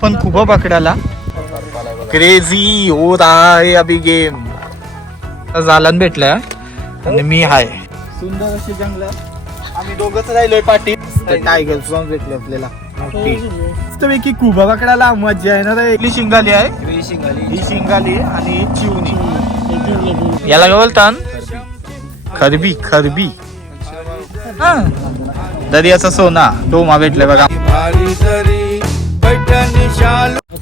आपण खूप पकडायला क्रेझी हो आहे अभि गेम जालन भेटलाय. आणि मी हाय. सुंदर असे जंगल. आम्ही दोघच राहिलोय पाठी. टायगर सॉंग भेटले आपल्याला. मस्तपैकी कुबा पकडायला मजा येणार आहे. इथली शिंगाली आहे. ही शिंगाली. आणि ही चिवणी याला काय बोलतात? खरबी खरबी. हा. दर्याचा सोना. डोमा भेटलाय बघा.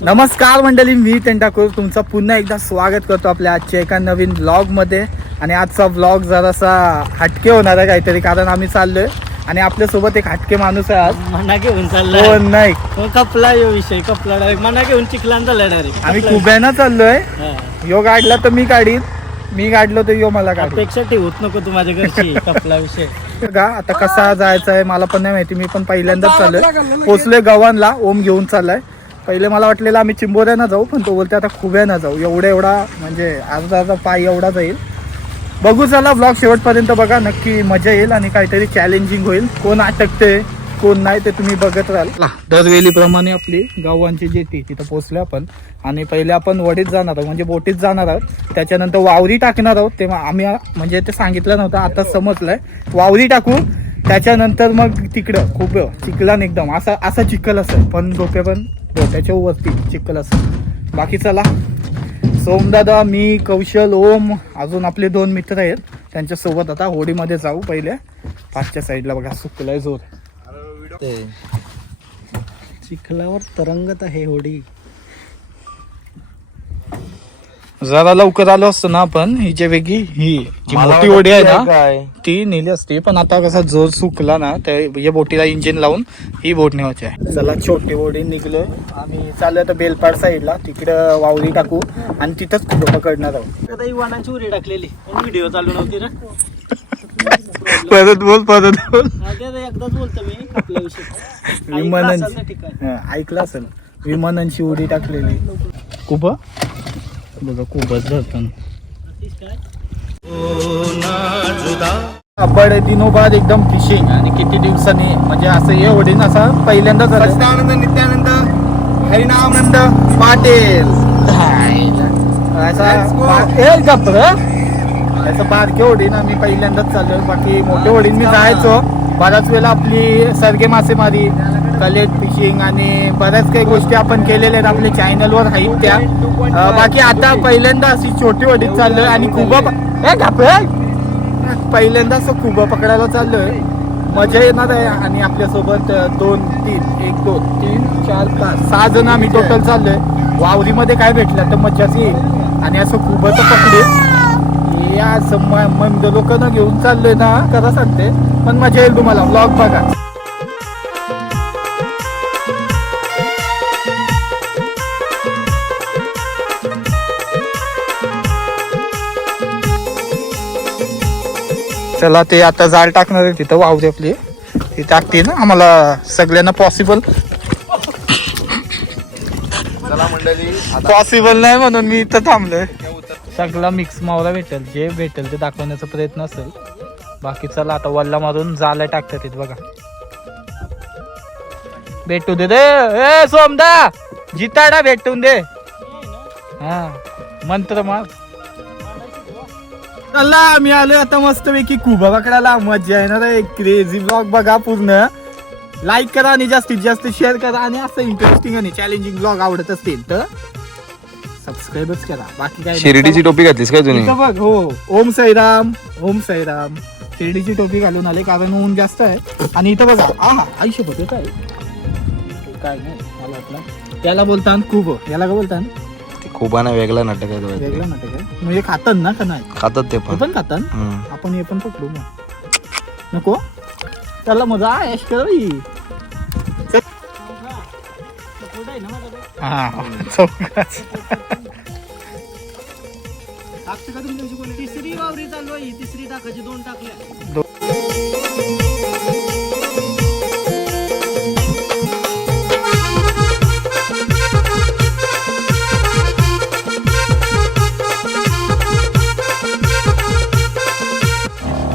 नमस्कार मंडळी मी टेंटाकूर तुमचं पुन्हा एकदा स्वागत करतो आपल्या आजच्या एका नवीन ब्लॉगमध्ये. आणि आजचा ब्लॉग जरासा हटके होणार आहे काहीतरी कारण आम्ही चाललोय. आणि आपल्यासोबत एक हटके माणूस आहे आज. मना घेऊन चाललाय. कोण नाही. तो कपला यो विषय कपला डायरेक्ट. मना घेऊन चिखलान चाललाय डायरेक्ट आम्ही कुब्यानं चाललोय. यो काढला तर मी काढीन. मी काढलो तर यो मला काढ अपेक्षा ठेवत नको तू माझ्या घरची कपला विषय. बघा आता कसा जायचा आहे मला पण नाही माहिती. मी पण पहिल्यांदाच चाललोय. पोचलोय गव्हाणला ओम घेऊन चाललाय. पहिले मला वाटलेलं आम्ही चिंबोऱ्यानं जाऊ पण तो बोलते आता खुब्यानं जाऊ. एवढा एवढा म्हणजे अर्धा अर्धा पाय एवढा जाईल बघू चला ब्लॉग शेवटपर्यंत बघा. नक्की मजा येईल आणि काहीतरी चॅलेंजिंग होईल. कोण अटकते कोण नाही ते तुम्ही बघत राहाल. दरवेलीप्रमाणे आपली गावांची जेटी तिथं पोहोचलो आपण. आणि पहिले आपण वडीत जाणार आहोत म्हणजे बोटीत जाणार आहोत. त्याच्यानंतर वावरी टाकणार आहोत तेव्हा आम्ही म्हणजे ते सांगितलं नव्हतं आता समजलंय. वावरी टाकू त्याच्यानंतर मग तिकडं खूप चिखलान एकदम. असा असा चिखल असेल पण डोके पण डोक्याच्या वरती चिखल असेल. बाकी चला. सोमदादा मी कौशल ओम अजून आपले दोन मित्र आहेत. त्यांच्यासोबत आता होडीमध्ये जाऊ पहिले. पाचच्या साईडला बघा सुकलाय जोर. चिखलावर तरंगत आहे होडी. जरा लवकर आलो असतो ना आपण. ही जे वेगळी ही जी मोठी होडी आहे ना ती नेली असती. पण आता कसा जोर सुकला ना त्या या बोटीला इंजिन लावून ही बोट नेवायची आहे. चला छोटी बोटी निघलोय. आम्ही चालू आता बेलपाड साईडला. तिकडं वावरी टाकू आणि तिथंच खूप पकडणार आहोत. आता इवानाची उरी टाकलेली. व्हिडिओ चालू नव्हती ना. परत बोल परत बोल. एकदाच बोलतो मी कपला विषय. विमानांची ऐकलं असेल. हा, विमानांची उडी टाकलेली. कुब बघा खूपच काय बडे दिनोबाद एकदम फिशिंग आणि किती दिवसांनी म्हणजे असं हे ओढीन असा पहिल्यांदाच झालं. सच्चिदानंद नित्यानंद हरिनामानंद पाटील. असा त्याचं बारके ओढीन आम्ही पहिल्यांदाच चाललो बाकी मोठे ओढीन मी जायचो. बऱ्याच वेळेला आपली सरगे मासेमारी कलेज फिशिंग आणि बऱ्याच काही गोष्टी आपण केलेल्या आहेत आपल्या चॅनलवर आहेत त्या. बाकी आता पहिल्यांदा अशी छोटी ओढीत चाललोय आणि खूप पहिल्यांदा असं खूप पकडायला चाललोय. मजा येणार आहे आणि आपल्यासोबत दोन तीन एक दोन तीन चार पाच सहा जण आम्ही टोटल चाललोय. वावरीमध्ये काय भेटलं तर मजाच येईल. आणि असं खूपच पकडे या असं म- मंद लोकांना घेऊन चाललोय ना कसा सांगते. पण मजा येईल तुम्हाला ब्लॉग बघा. चला ते आता जाळ टाकणार आहे तिथं वावरी आपली. ती टाकते ना आम्हाला सगळ्यांना पॉसिबल पॉसिबल नाही म्हणून मी इथं थांबलोय. सगळा मिक्स मावरा भेटेल. जे भेटेल ते दाखवण्याचा प्रयत्न असेल. बाकी चला आता वल्ला मारून जाला टाकतात तिथे बघा. भेटू दे रे ए सोमदा! जिताडा भेटून दे. हा मंत्र मार. चला आम्ही आलो आता मस्त पैकी कुबा पकडायला मजा येणार आहे. क्रेझी ब्लॉग बघा पूर्ण. लाईक करा आणि जास्तीत जास्त शेअर करा आणि असं इंटरेस्टिंग आणि चॅलेंजिंग ब्लॉग आवडत असतील तर सबस्क्राईबच करा बाकी काय. शिर्डीची टोपी घातलीस काय तुम्ही बघ हो. ओम साईराम ओम साईराम शिर्डीची टोपी घालून आले कारण ऊन जास्त आहे. आणि इथं बघा आ आयुष्य बघ काय काय नाही मला वाटलं. त्याला बोलतात कुब याला काय बोलतात खूपाना वेगळा नाटक आहे. वेगळं नाटक आहे. म्हणजे खातात ना का नाही? खातात ते हे पण पण खातात. आपण हे पण पकडू मग. नको? चला मजा ऐश कर बाई. कुठं आहे ना माझा bag? हा चौकाच टाकतं का तुमच्या कोणी तिसरी वावरी चालू आहे. ही तिसरी टाकायची दोन टाकल्या.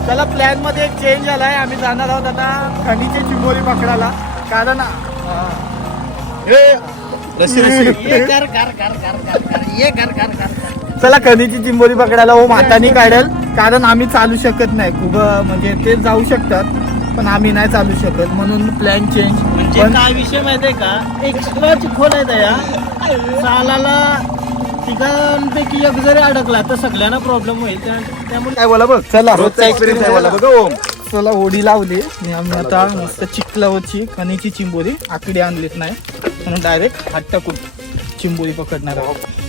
चला प्लॅनमध्ये एक चेंज झालाय आम्ही जाणार आहोत आता खनीचे चिंबोरी पकडायला. कारण अं, हे ये कर कर कर कर कर कर ये कर कर कर कर. चला कधीची चिंबोरी पकडायला ओम हाताने काढेल. कारण आम्ही चालू शकत नाही. खूप म्हणजे ते जाऊ शकतात पण आम्ही नाही चालू शकत. म्हणून प्लॅन चेंज म्हणजे पण काय विषय माहितीये का? एक्स्ट्रा चिखोल आहे या सालाला तिघांपैकी एक जरी अडकला तर सगळ्यांना प्रॉब्लेम होईल. त्या- त्यामुळे काय बोला बघ चला रोजचा एक्सपिरियन्स आहे बोला. बघ ओम. चला होडी लावली. आणि आम्ही आता मस्त चिखलावरची कणीची चिंबोरी आकडी आणलीत नाही. म्हणून डायरेक्ट हात टाकून चिंबोरी पकडणार आहोत.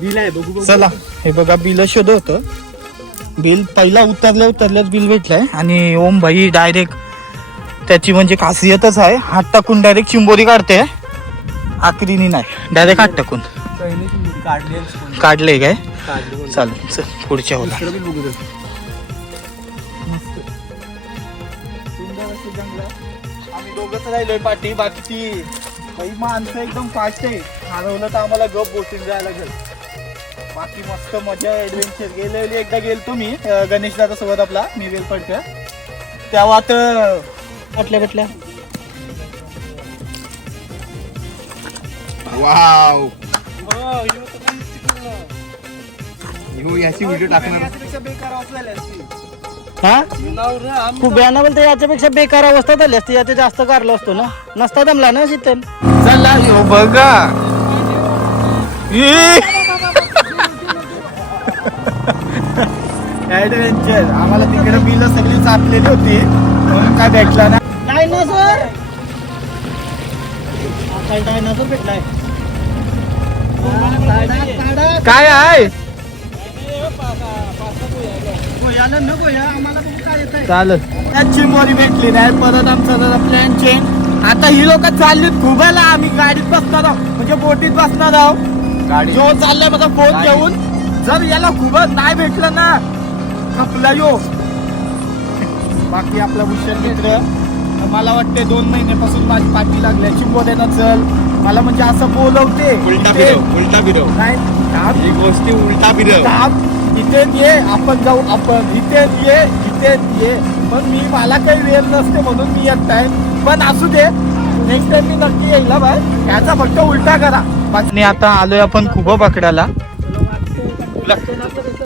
बिल आहे बघू बघू. चला हे बघा बिल शोध होतं बिल पहिला उतरल्या उतरल्याच बिल भेटलंय. आणि ओम भाई डायरेक्ट त्याची म्हणजे खासियतच आहे हात टाकून डायरेक्ट चिंबोरी काढते. आकरीनी नाही. डायरेक्ट हात टाकून. काढले काय? चालेल चल पुढच्या होला आम्ही दोघंच राहिलोय पाठी बाकी ती माणसं एकदम फास्ट आहे. हरवलं तर आम्हाला गप बोटीन जायला लागेल. बाकी मस्त मजा ऍडव्हेंचर गेलेली. एकदा गेलतो मी गणेश दादा सोबत आपला मी वेल पडत्या तेव्हा तर म्हटल्या भेटल्या वाव. हो याची व्हिडिओ टाकणार. हा? बोलते याच्यापेक्षा बेकार अवस्था झाली असती. याच्या जास्त कारलो असतो ना. नसता दमला ना शीतल? चला यो बघा. ऍडव्हेंचर आम्हाला तिकडे बिल सगळी चापलेली होती. म्हणून काय भेटला ना डायनोसर काय डायनोसर भेटलाय काय आहे चालत मोरी भेटली नाही. परत आमचा जरा प्लॅन चेंज आता ही लोक चाललीत. खुबायला आम्ही गाडीत बसणार आहोत. म्हणजे बोटीत बसणार आहोत. गाडी जो चाललाय माझा फोन. घेऊन. जर याला खुबत नाही भेटलं ना खपला यो बाकी आपला भूषण मित्र. मला वाटते दोन महिन्यापासून माझी पाठी लागल्या चिंबोद्यानं चल. मला म्हणजे असं बोलवते. उलटा फिरव उलटा फिरव. नाही ही गोष्टी उलटा फिरव. इथे ये आपण जाऊ आपण इथे ये इथे ये. पण मी मला काही वेळ नसते म्हणून मी येत आहे पण असू दे. नेक्स्ट टाइम मी नक्की येईल बाय याचा फक्त उलटा करा. आता आलोय आपण खूप पकडायला?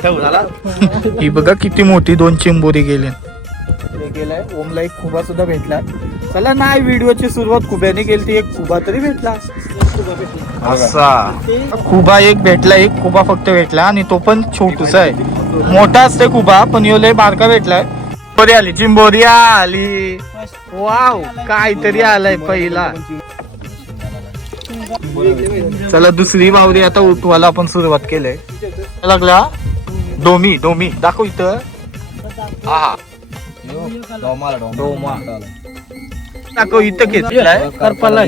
ही बघा किती मोठी दोन चिंबोरी गेले. गेलाय. ओमला एक खुबा सुद्धा भेटला. चला नाही व्हिडिओची सुरुवात खुब्याने केली. ती एक खुबा तरी भेटला. असा. खुबा एक भेटला एक खुबा फक्त भेटला आणि तो पण छोटूसा आहे. मोठा असते खुबा पण यो लय बारका भेटलाय. चिंबोरी आली चिंबोरी आली. वाव काहीतरी आलाय पहिला. चला दुसरी बावरी आता उठवायला आपण सुरुवात केलंय. लागला? डोमी डोमी दाखव इथं हा डोमा दाखव इथं घेतलाय करपाला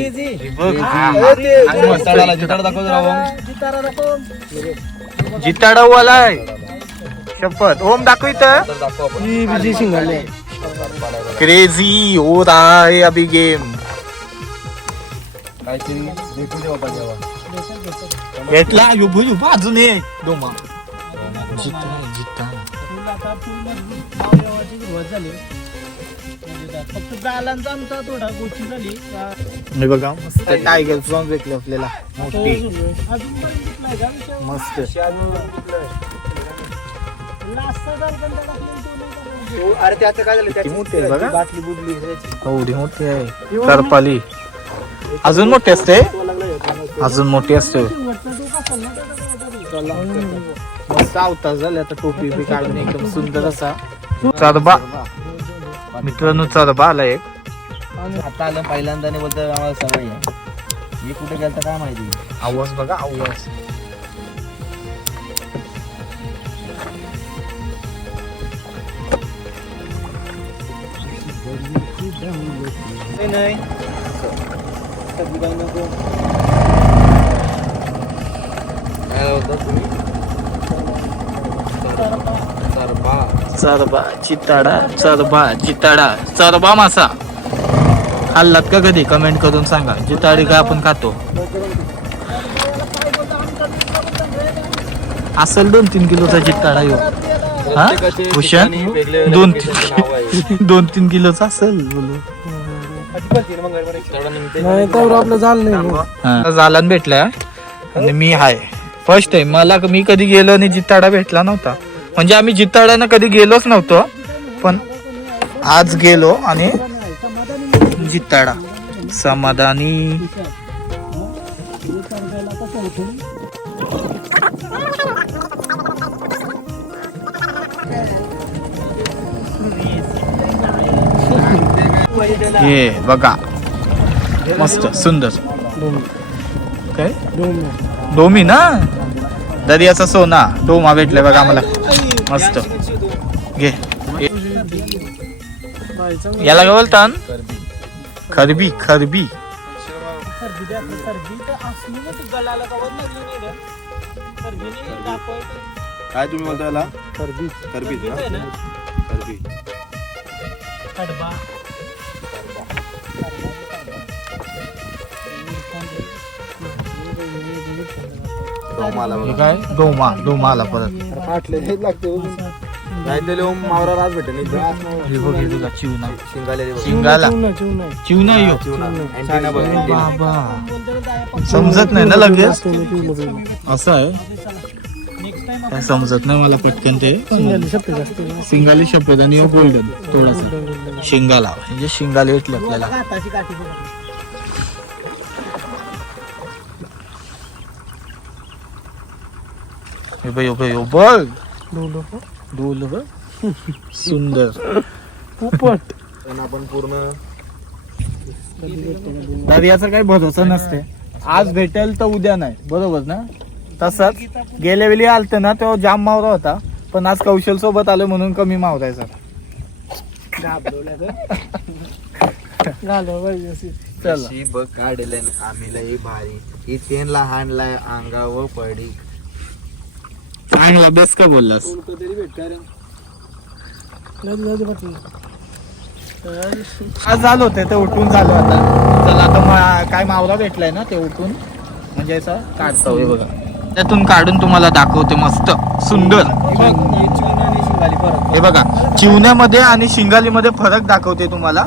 जिताडावालाय शपथ ओम दाखव इथं क्रेझी हो रहा है अभी गेम घेतला यो भुज अजून एक डोमा जिता जिता आता पूर्ण अवयवाची सुरुवात झाली म्हणजे फक्त जालांचा आमचा थोडा गोची झाली का- हे बघा मस्त टायगर प्रॉन्स भेटले आपल्याला. मोठी. अजून पण नाही का विषय? मस्त. त्याला करायचा. अरे त्याचं काय झालं? मोठी आहे बघा. बाटली बुडली. एवढी मोठी आहे. करपाली. अजून मोठी असते? अजून मोठी असते. शेवटचा तो कसा ना त्याचा काहीतरी. मस्त अवतार झाले आता टोपी बी काढून एकदम सुंदर असा चरबा मित्रांनो चरबा आला एक आता आलं पहिल्यांदा नाही बोलतो आम्हाला सवय आहे मी कुठे गेलं काय माहिती आवाज बघा आवाज नाही, नाही कधी काही नको काय होतं तुम्ही चरबा चिताडा चरबा चिताडा चरबा मासा. खाल्लात का कधी? कमेंट करून सांगा. जिताडी काय आपण खातो? असेल दोन तीन किलोचा जिताडा येऊ हा? भूषण? दोन. तीन दोन तीन किलोचा असेल बोलू. नाही तर आपलं झालं नाही हा. जालन भेटलाय आणि मी आहे फर्स्ट टाइम मला मी कधी गेलो आणि जित्ताडा भेटला नव्हता. म्हणजे आम्ही जित्ताड्यानं कधी गेलोच नव्हतो पण आज गेलो आणि जित्ताडा समाधानी. हे बघा. मस्त सुंदर. काय? डोमी ना? दर्याचा सोना. डोमा भेटलाय बघा आम्हाला. मस्त. घे. याला काय बोलतान खरबी खरबी. काय तुम्ही बोलता याला? करबीत ना. करबी डोमाला हे काय? डोमा डोमा आला परत नाही दिले ओम मावरा राज भेटेल हे बघ हे बघा चिवना. शिंगाले शिंगाला. चिवना यो. अँटिना बघ antenna. बाबा. समजत नाही ना लगेच? असं आहे? काय समजत नाही मला पटकन ते. सिंगाली शपथ आणि गोल्डन थोडासा शिंगाला. म्हणजे शिंगाले भेटले आपल्याला. हे बघ, बघ, बघ. डोल बघ सुंदर. पोपट. पण आपण पूर्ण दर्याचा काही भरोसा नसते. आज भेटेल तर उद्या नाही. बरोबर ना? तसंच. गेल्या वेळी आलत ना तेव्हा जाम मावरा होता. पण आज कौशल सोबत आलो म्हणून कमी अशी. चला. बघ काढले आम्ही लई भारी. ही तेनला हाणलाय अंगावर पडी चांगला बेस का बोललास. आज झालं होते ते उठून झालो आता. चला आता मा- काय मावरा भेटलाय ना ते उठून. म्हणजे असं काढतो. हे बघा. त्यातून काढून तुम्हाला दाखवते मस्त. सुंदर. हे बघा चिवण्यामध्ये आणि शिंगालीमध्ये फरक दाखवते तुम्हाला.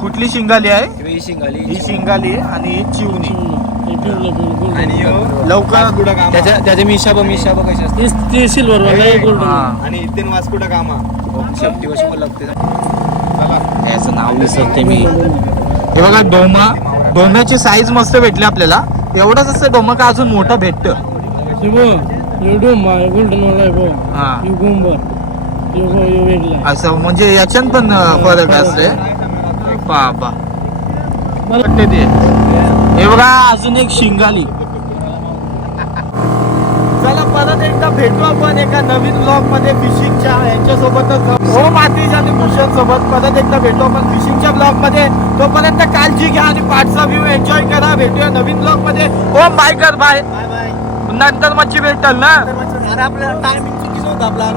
कुठली शिंगाली आहे? शिंगाली. ही शिंगाली आणि ही चिवणी. हे. आणि ह्यो लवकर. त्याच्या त्याच्या मिशा बघ मिशा बघ कशा असतात ते- सिल्वर वाला हा. आणि इथे वास्कुटा कामा? शेपटी वशी पण लागते. याचं नाव विसरते मी. हे बघा डोमा डोम्याची साईज मस्त भेटली आपल्याला. एवढंच असतं डोमा का अजून मोठं भेटत? हे बघ, हे डोंब आहे, गोल्डन वाला आहे बघ. हा. हे गोंबर. हे बघ, हे वेगळं आहे. असं म्हणजे याच्यात पण अं, फरक असते. बाबा. मला वाटते ते. हे बघा अजून एक शिंगाली. चला परत एकदा भेटू आपण एका नवीन ब्लॉगमध्ये फिशिंगच्या यांच्यासोबतच हो मातीच्या आणि भूषण सोबत परत एकदा भेटू आपण फिशिंगच्या ब्लॉगमध्ये तोपर्यंत काळजी घ्या आणि पाठचा व्ह्यू एन्जॉय करा. भेटूया नवीन ब्लॉगमध्ये हो बाय कर बाय नंतर मच्छी भेटल ना? आपल्याला टायमिंग चुकीचं होतं आपला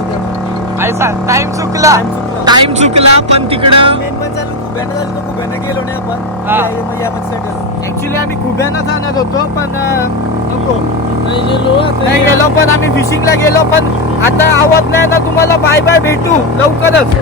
टाइम चुकला. टाइम चुकला. पण तिकडं खुब्यानं झालं तर खुब्यानं गेलो नाही आपण हा. या- या आपण settle. ऍक्च्युली आम्ही खुब्यानं जाणार होतो पण अं, नको नाही गेलो, आता नाही गेलो पण आम्ही फिशिंगला गेलो पण आता आवाज नाही ना तुम्हाला बाय बाय भेटू लवकरच